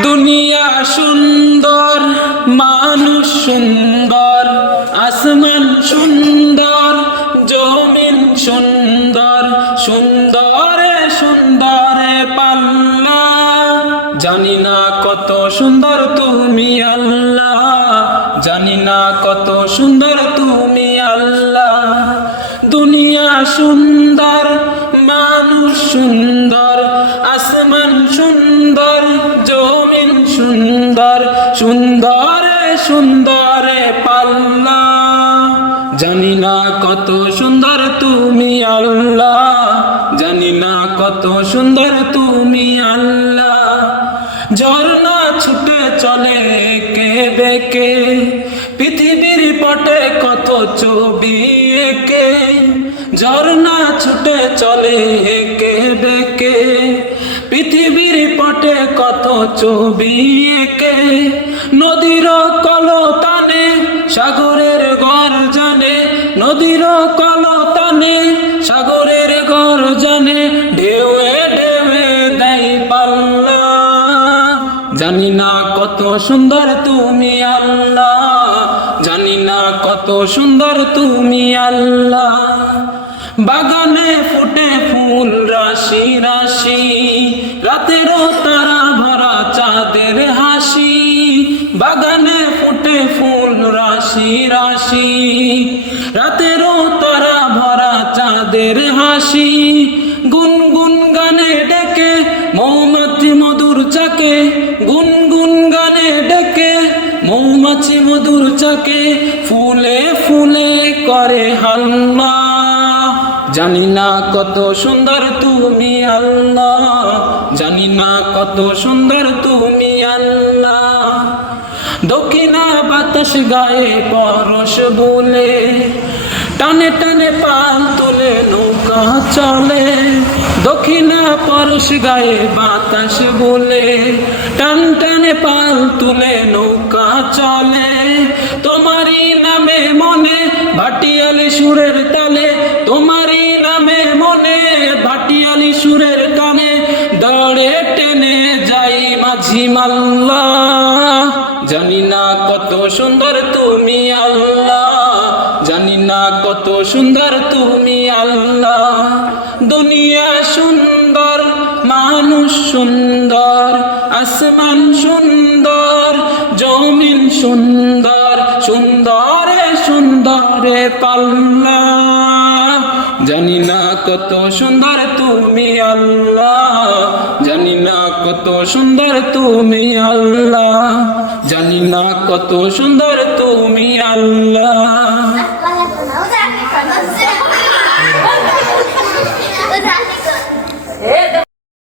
দুনিয়া সুন্দর, মানুষ সুন্দর, আসমান সুন্দর, জমিন সুন্দর, সুন্দরে সুন্দরে পাল্লা। জানি না কত সুন্দর তুমি আল্লাহ, জানি না কত সুন্দর তুমি আল্লাহ। দুনিয়া সুন্দর, মানুষ সুন্দর, আসমান সুন্দর, জমিন সুন্দর, সুন্দরে সুন্দরে পাল্লা। জানি না কত সুন্দর তুমি আল্লাহ, জানি না কত সুন্দর তুমি আল্লাহ। ঝর্ণা ছুটে চলে এঁকে বেঁকে, পৃথিবীর পটে কত ছবি এঁকে। ঝর্ণা ছুটে চলে এঁকে বেঁকে, পৃথিবীর পটে কত ছবি এঁকে। নদীর কলতানে সাগরের গর্জনে, নদীর কলতানে সাগরের গর্জনে, ঢেউয়ে ঢেউয়ে দেয় পাল্লা। জানি না কত সুন্দর তুমি আল্লাহ, জানি না কত সুন্দর তুমি আল্লাহ। বাগানে ফুটে ফুল রাশি রাশি, রাতেরও তারা ভরা চাঁদের হাসি। বাগানে ফুটে ফুল রাশি রাশি, রাতেরও তারা ভরা চাঁদের হাসি। গুনগুন গানে ডেকে মৌমাছি মধুর চাকে, গুনগুন গানে ডেকে মৌমাছি মধুর চাকে, ফুলে ফুলে করে হাল্লা। জানি না কত সুন্দর তুমি আল্লাহ, জানি না কত সুন্দর তুমি আল্লাহ। দক্ষিণা বাতাস গায়ে পরশ বলে, টানে টানে পাল তুলে নৌকা চলে। দক্ষিণা পরশ গায়ে বাতাস বলে, টান টানে পাল তুলে নৌকা চলে। তোমারই নামে মনে ভাটিয়ালি সুরের তালে, তোমারই নামে মনে ভাটিয়ালি সুরের কানে, দড়ে টেনে যাই মাঝি মাল্লা। জানি না কত সুন্দর তুমি আল্লাহ, জানি না কত সুন্দর তুমি আল্লাহ। দুনিয়া সুন্দর, মানুষ সুন্দর, আসমান সুন্দর, জমিন সুন্দর, সুন্দরে সুন্দরে পাল্লা। জানি না কত সুন্দর তুমি আল্লাহ, জানি না কত সুন্দর তুমি আল্লাহ, জানি না কত সুন্দর তুমি আল্লাহ।